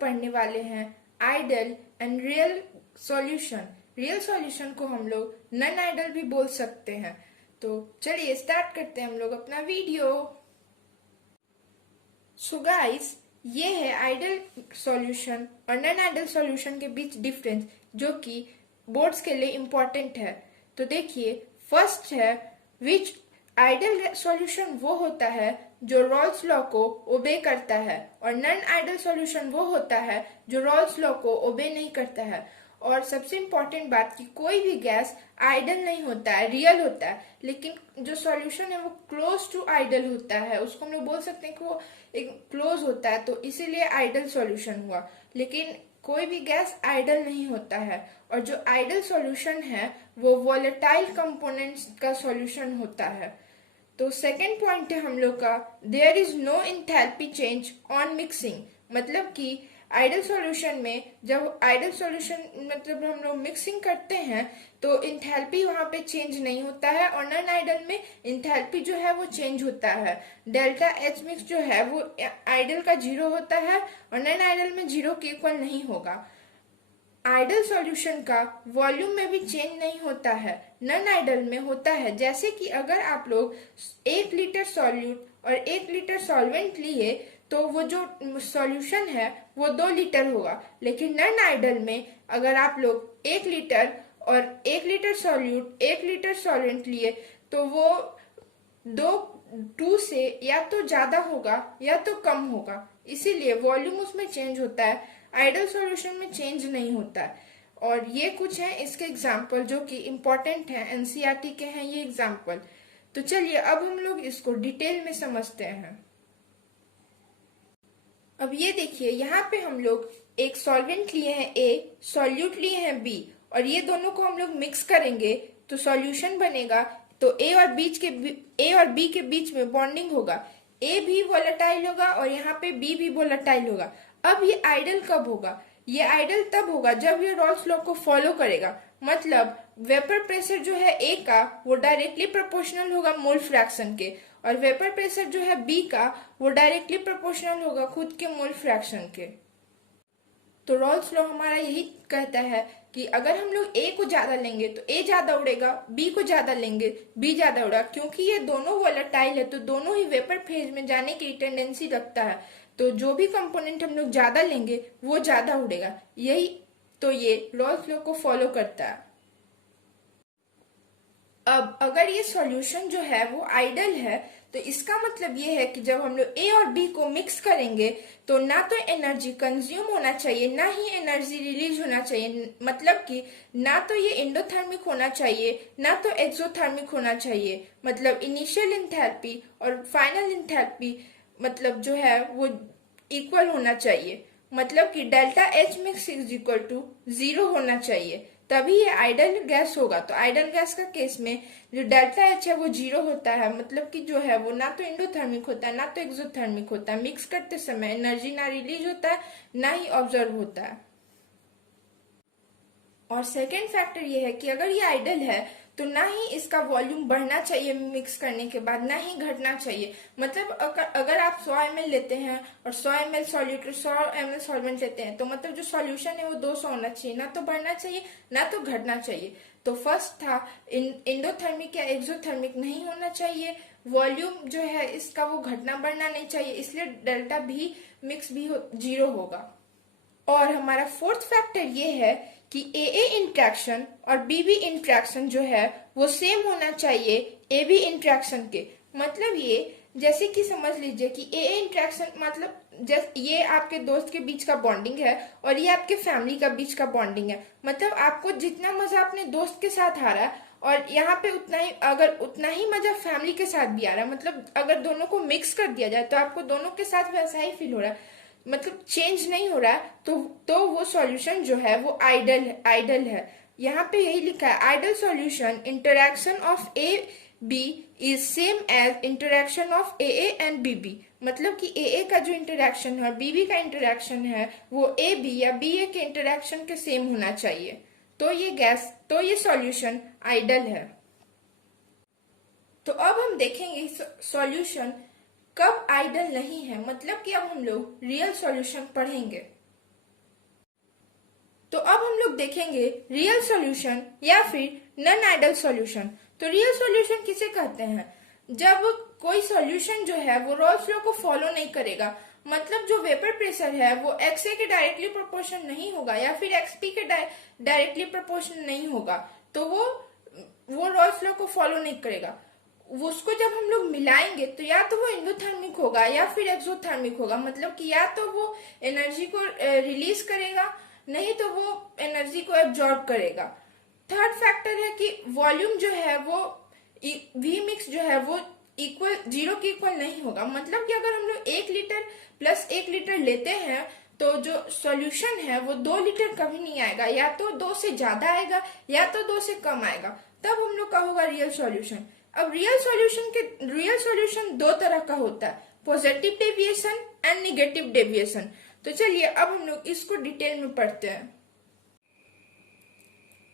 पढ़ने वाले हैं ideal and real solution. Real solution को हम लोग नॉन आइडल भी बोल सकते हैं। तो चलिए स्टार्ट करते हैं हम लोग अपना वीडियो। सो गाइस, ये है आइडल सॉल्यूशन और नॉन आइडल सॉल्यूशन के बीच डिफरेंस, जो कि बोर्ड्स के लिए इम्पोर्टेंट है। तो देखिए, फर्स्ट है विच आइडल सॉल्यूशन वो होता है जो रॉल्स लॉ को ओबे करता है, और नॉन आइडल सॉल्यूशन वो होता है जो रॉल्स लॉ को ओबे नहीं करता है। और सबसे इम्पोर्टेंट बात कि कोई भी गैस आइडल नहीं होता है, रियल होता है, लेकिन जो सॉल्यूशन है वो क्लोज टू आइडल होता है। उसको हम लोग बोल सकते हैं कि वो एक क्लोज होता है, तो इसीलिए आइडल सॉल्यूशन हुआ। लेकिन कोई भी गैस आइडल नहीं होता है, और जो आइडल सॉल्यूशन है वो वॉलेटाइल कंपोनेंट्स का सॉल्यूशन होता है। तो सेकेंड पॉइंट है हम लोग का, there is no enthalpy change on mixing. मतलब कि आइडल सॉल्यूशन में जब आइडल सॉल्यूशन मतलब हम लोग मिक्सिंग करते हैं तो इंथैल्पी वहां पे चेंज नहीं होता है, और नॉन आइडल में इंथैल्पी जो है वो चेंज होता है। डेल्टा एच मिक्स जो है वो आइडल का 0 होता है और नॉन आइडल में 0 के इक्वल नहीं होगा। आइडल सॉल्यूशन का वॉल्यूम में भी चेंज नहीं होता है, नॉन आइडल में होता है। जैसे कि अगर आप लोग 1 लीटर सॉल्यूट और 1 लीटर सॉल्वेंट लिए तो वो जो सॉल्यूशन है वो 2 लीटर होगा। लेकिन नॉन आइडल में अगर आप लोग 1 लीटर और 1 लीटर सॉल्यूट 1 लीटर सॉल्वेंट लिए तो वो दो 2 से या तो ज्यादा होगा या तो कम होगा, इसीलिए वॉल्यूम उसमें चेंज होता है, आइडल सॉल्यूशन में चेंज नहीं होता है। और ये कुछ है इसके एग्जाम्पल जो कि इम्पोर्टेंट है, एनसीईआरटी के हैं ये एग्जाम्पल। तो चलिए अब हम लोग इसको डिटेल में समझते हैं। अब ये देखिए, यहाँ पे हम लोग एक सॉल्वेंट लिए हैं ए, सॉल्यूट लिए हैं बी, और ये दोनों को हम लोग मिक्स करेंगे तो सॉल्यूशन बनेगा। तो ए और बी के बीच में बॉन्डिंग होगा, ए भी वोलेटाइल होगा और यहाँ पे बी भी वोलेटाइल होगा। अब ये आइडल कब होगा? ये आइडल तब होगा जब ये रॉल्स लॉ को फॉलो करेगा। मतलब वेपर प्रेशर जो है ए का वो डायरेक्टली प्रोपोर्शनल होगा मोल फ्रैक्शन के, और वेपर प्रेशर जो है बी का वो डायरेक्टली प्रोपोर्शनल होगा खुद के मोल फ्रैक्शन के। तो रॉल्स लॉ हमारा यही कहता है कि अगर हम लोग ए को ज्यादा लेंगे तो ए ज्यादा उड़ेगा, बी को ज्यादा लेंगे बी ज्यादा उड़ेगा। क्योंकि ये दोनों वोलेटाइल है तो दोनों ही वेपर फेज में जाने की टेंडेंसी रखता है, तो जो भी कंपोनेंट हम लोग ज्यादा लेंगे वो ज्यादा उड़ेगा। यही तो ये रॉल्स लॉ को फॉलो करता है। अब अगर ये सॉल्यूशन जो है वो आइडल है तो इसका मतलब ये है कि जब हम लोग ए और बी को मिक्स करेंगे तो ना तो एनर्जी कंज्यूम होना चाहिए ना ही एनर्जी रिलीज होना चाहिए। मतलब कि ना तो ये एंडोथर्मिक होना चाहिए ना तो एक्सोथर्मिक होना चाहिए। मतलब इनिशियल इंथैल्पी और फाइनल इंथैल्पी मतलब जो है वो इक्वल होना चाहिए। मतलब कि delta H mix is equal to 0 होना चाहिए, तभी ये आइडल गैस होगा। तो आइडल गैस का केस में जो डेल्टा एच है वो 0 होता है, मतलब कि जो है वो ना तो एंडोथर्मिक होता है ना तो एक्सोथर्मिक होता है। मिक्स करते समय एनर्जी ना रिलीज होता है ना ही ऑब्जर्व होता है। और सेकेंड फैक्टर ये है कि अगर ये आइडल है तो ना ही इसका वॉल्यूम बढ़ना चाहिए मिक्स करने के बाद, ना ही घटना चाहिए। मतलब अगर आप 100 ml लेते हैं और 100 ml सॉल्यूट 100 ml सॉल्वेंट लेते हैं तो मतलब जो सॉल्यूशन है वो 200 होना चाहिए, ना तो बढ़ना चाहिए ना तो घटना चाहिए। तो फर्स्ट था एंडोथर्मिक या एक्सोथर्मिक नहीं होना चाहिए, वॉल्यूम जो है इसका वो घटना बढ़ना नहीं चाहिए, इसलिए डेल्टा भी मिक्स भी 0 होगा। और हमारा फोर्थ फैक्टर ये है कि ए इंट्रैक्शन और बी इंट्रैक्शन जो है वो सेम होना चाहिए ए बी इंट्रैक्शन के। मतलब ये जैसे कि समझ लीजिए कि ए इंट्रैक्शन मतलब जैसे ये आपके दोस्त के बीच का बॉन्डिंग है और ये आपके फैमिली का बीच का बॉन्डिंग है। मतलब आपको जितना मजा अपने दोस्त के साथ आ रहा है और यहाँ पे उतना ही मजा फैमिली के साथ भी आ रहा है। मतलब अगर दोनों को मिक्स कर दिया जाए तो आपको दोनों के साथ वैसा ही फील हो रहा है, मतलब चेंज नहीं हो रहा है। तो वो सॉल्यूशन जो है वो आइडल है। यहाँ पे यही लिखा है, ideal solution interaction of A B is same as interaction of A and B. मतलब कि ए का जो इंटरेक्शन है बी का इंटरेक्शन है वो ए बी या बी ए के इंटरेक्शन के सेम होना चाहिए। तो ये सॉल्यूशन आइडल है। तो अब हम देखेंगे सॉल्यूशन कब आइडल नहीं है, मतलब कि अब हम लोग रियल सॉल्यूशन पढ़ेंगे। तो अब हम लोग देखेंगे रियल सॉल्यूशन या फिर नॉन आइडल सॉल्यूशन। तो रियल सॉल्यूशन किसे कहते हैं? जब कोई सॉल्यूशन जो है वो रॉल्स लॉ को फॉलो नहीं करेगा, मतलब जो वेपर प्रेशर है वो XA के डायरेक्टली प्रोपोर्शनल नहीं होगा या फिर XP के डायरेक्टली प्रोपोर्शनल नहीं होगा, तो वो रॉल्स लॉ को फॉलो नहीं करेगा। उसको जब हम लोग मिलाएंगे तो या तो वो एंडोथर्मिक होगा या फिर एक्सोथर्मिक होगा, मतलब कि या तो वो एनर्जी को रिलीज करेगा, नहीं तो वो एनर्जी को एब्जॉर्ब करेगा। थर्ड फैक्टर है कि वॉल्यूम जो है वो वी मिक्स जो है वो इक्वल 0 के इक्वल नहीं होगा, मतलब कि अगर हम लोग 1 लीटर प्लस 1 लीटर लेते हैं तो जो सॉल्यूशन है वो 2 लीटर कभी नहीं आएगा, या तो 2 से ज्यादा आएगा या तो 2 से कम आएगा, तब हम लोग का होगा रियल सॉल्यूशन। अब रियल सॉल्यूशन दो तरह का होता है, positive deviation and negative deviation. तो चलिए अब हम लोग इसको डिटेल में पढ़ते हैं।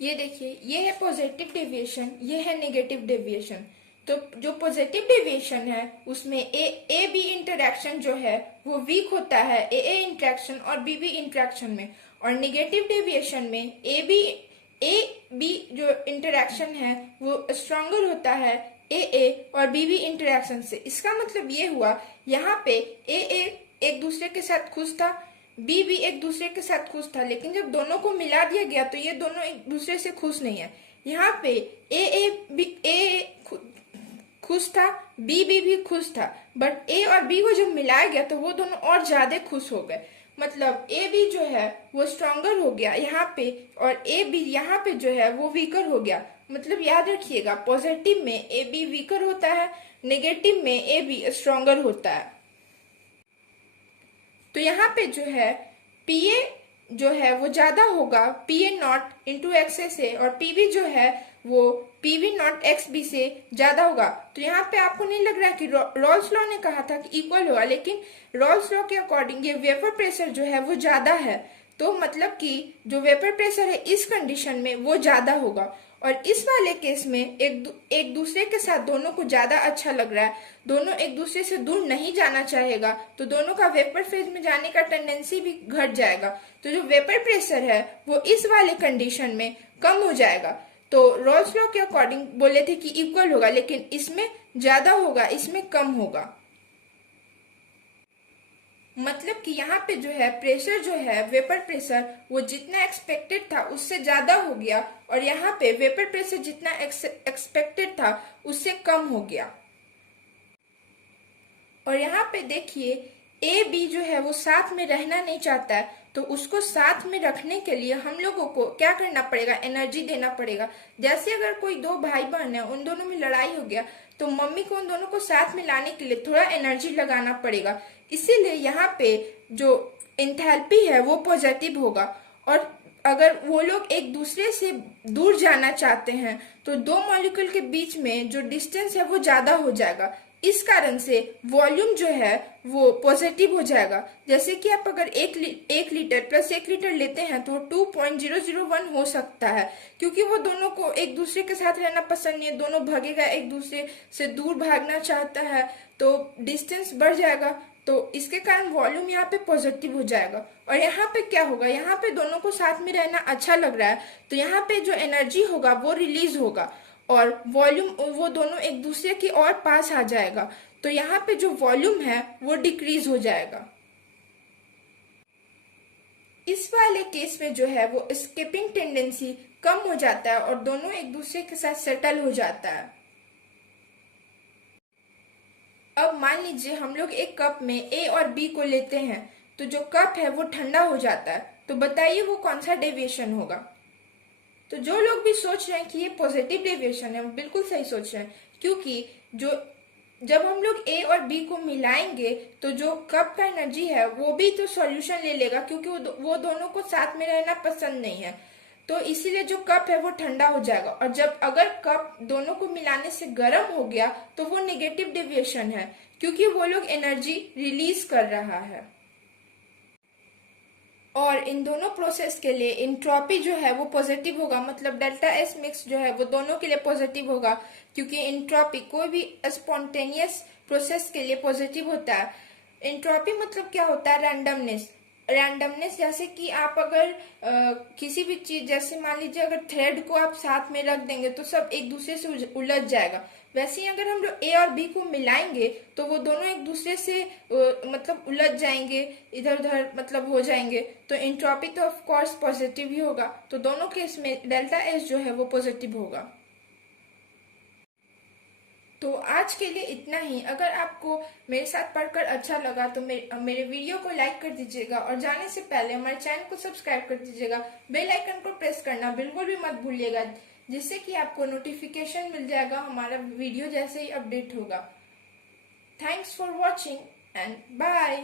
ये देखिए, ये है पॉजिटिव डेविएशन, ये है नेगेटिव डेविएशन। तो जो पॉजिटिव डेविएशन है उसमें ए बी इंटरेक्शन जो है वो वीक होता है ए इंटरेक्शन और बी बी इंटरेक्शन में, और नेगेटिव डेविएशन में ए बी जो इंटरेक्शन है वो स्ट्रॉन्गर होता है ए और बी बी इंटरेक्शन से। इसका मतलब ये हुआ, यहाँ पे ए एक दूसरे के साथ खुश था, बी भी एक दूसरे के साथ खुश था, लेकिन जब दोनों को मिला दिया गया तो ये दोनों एक दूसरे से खुश नहीं है। यहाँ पे ए खुश था, बी भी खुश था, बट ए और बी को जब मिलाया गया तो वो दोनों और ज्यादा खुश हो गए, मतलब ए बी जो है वो स्ट्रॉन्गर हो गया यहाँ पे, और ए बी यहाँ पे जो है वो वीकर हो गया। मतलब याद रखिएगा, पॉजिटिव में ए बी वीकर होता है, नेगेटिव में ए बी स्ट्रॉन्गर होता है। तो यहाँ पे जो है पीए जो है वो ज्यादा होगा पीए नॉट इंटू एक्सए से, और पीबी जो है वो पीवी नॉट एक्स बी से ज्यादा होगा। तो यहाँ पे आपको नहीं लग रहा है कि रॉल्स लॉ ने कहा था कि इक्वल होगा, लेकिन रॉल्स लॉ के अकॉर्डिंग ये वेपर प्रेशर जो है वो ज्यादा है, तो मतलब कि जो वेपर प्रेशर है इस कंडीशन में वो ज्यादा होगा। और इस वाले केस में एक दूसरे के साथ दोनों को ज्यादा अच्छा लग रहा है, दोनों एक दूसरे से दूर नहीं जाना चाहेगा, तो दोनों का वेपर फेज में जाने का टेंडेंसी भी घट जाएगा। तो जो वेपर प्रेशर है वो इस वाले कंडीशन में कम हो जाएगा। तो रॉल्स लॉ के अकॉर्डिंग बोले थे कि इक्वल होगा, लेकिन इसमें ज्यादा होगा, इसमें कम होगा। मतलब कि यहाँ पे जो है प्रेशर जो है वेपर प्रेशर वो जितना एक्सपेक्टेड था उससे ज्यादा हो गया, और यहाँ पे वेपर प्रेशर जितना एक्सपेक्टेड था उससे कम हो गया। और यहाँ पे देखिए ए बी जो है वो साथ में रहना नहीं चाहता है, तो उसको साथ में रखने के लिए हम लोगों को क्या करना पड़ेगा, एनर्जी देना पड़ेगा। जैसे अगर कोई दो भाई बहन है, उन दोनों में लड़ाई हो गया, तो मम्मी को उन दोनों को साथ में लाने के लिए थोड़ा एनर्जी लगाना पड़ेगा, इसीलिए यहाँ पे जो एंथैल्पी है वो पॉजिटिव होगा। और अगर वो लोग एक दूसरे से दूर जाना चाहते हैं तो दो मॉलिक्यूल के बीच में जो डिस्टेंस है वो ज्यादा हो जाएगा, इस कारण से वॉल्यूम जो है वो पॉजिटिव हो जाएगा। जैसे कि आप अगर एक लीटर प्लस 1 लीटर लेते हैं तो 2.001 हो सकता है, क्योंकि वो दोनों को एक दूसरे के साथ रहना पसंद नहीं है, दोनों भागेगा, एक दूसरे से दूर भागना चाहता है, तो डिस्टेंस बढ़ जाएगा, तो इसके कारण वॉल्यूम यहाँ पे पॉजिटिव हो जाएगा। और यहाँ पे क्या होगा, यहाँ पे दोनों को साथ में रहना अच्छा लग रहा है, तो यहाँ पे जो एनर्जी होगा वो रिलीज होगा, और वॉल्यूम वो दोनों एक दूसरे की और पास आ जाएगा, तो यहाँ पे जो वॉल्यूम है वो डिक्रीज हो जाएगा। इस वाले केस में जो है वो स्किपिंग टेंडेंसी कम हो जाता है और दोनों एक दूसरे के साथ सेटल हो जाता है। अब मान लीजिए हम लोग एक कप में ए और बी को लेते हैं, तो जो कप है वो ठंडा हो जाता है, तो बताइए वो कौन सा डेविएशन होगा। तो जो लोग भी सोच रहे हैं कि ये पॉजिटिव डेविएशन है वो बिल्कुल सही सोच रहे हैं, क्योंकि जब हम लोग ए और बी को मिलाएंगे तो जो कप का एनर्जी है वो भी तो सॉल्यूशन ले लेगा, क्योंकि वो दोनों को साथ में रहना पसंद नहीं है, तो इसीलिए जो कप है वो ठंडा हो जाएगा। और जब अगर कप दोनों को मिलाने से गर्म हो गया तो वो नेगेटिव डेविएशन है, क्योंकि वो लोग एनर्जी रिलीज कर रहा है। और इन दोनों प्रोसेस के लिए इंट्रोपी जो है वो पॉजिटिव होगा, मतलब डेल्टा एस मिक्स जो है वो दोनों के लिए पॉजिटिव होगा, क्योंकि इंट्रोपी कोई भी स्पॉन्टेनियस प्रोसेस के लिए पॉजिटिव होता है। इंट्रोपी मतलब क्या होता है, रैंडमनेस। रैंडमनेस, जैसे कि आप अगर किसी भी चीज, जैसे मान लीजिए अगर थ्रेड को आप साथ में रख देंगे तो सब एक दूसरे से उलझ जाएगा। वैसे ही अगर हम लोग ए और बी को मिलाएंगे तो वो दोनों एक दूसरे से मतलब उलझ जाएंगे, इधर उधर मतलब हो जाएंगे। तो एंट्रोपी तो ऑफ कोर्स पॉजिटिव ही होगा, तो दोनों केस में डेल्टा एस जो है वो पॉजिटिव होगा। तो आज के लिए इतना ही। अगर आपको मेरे साथ पढ़कर अच्छा लगा तो मेरे वीडियो को लाइक कर दीजिएगा, और जाने से पहले हमारे चैनल को सब्सक्राइब कर दीजिएगा। बेल आइकन को प्रेस करना बिल्कुल भी मत भूलिएगा, जिससे कि आपको नोटिफिकेशन मिल जाएगा हमारा वीडियो जैसे ही अपडेट होगा। Thanks for watching and bye.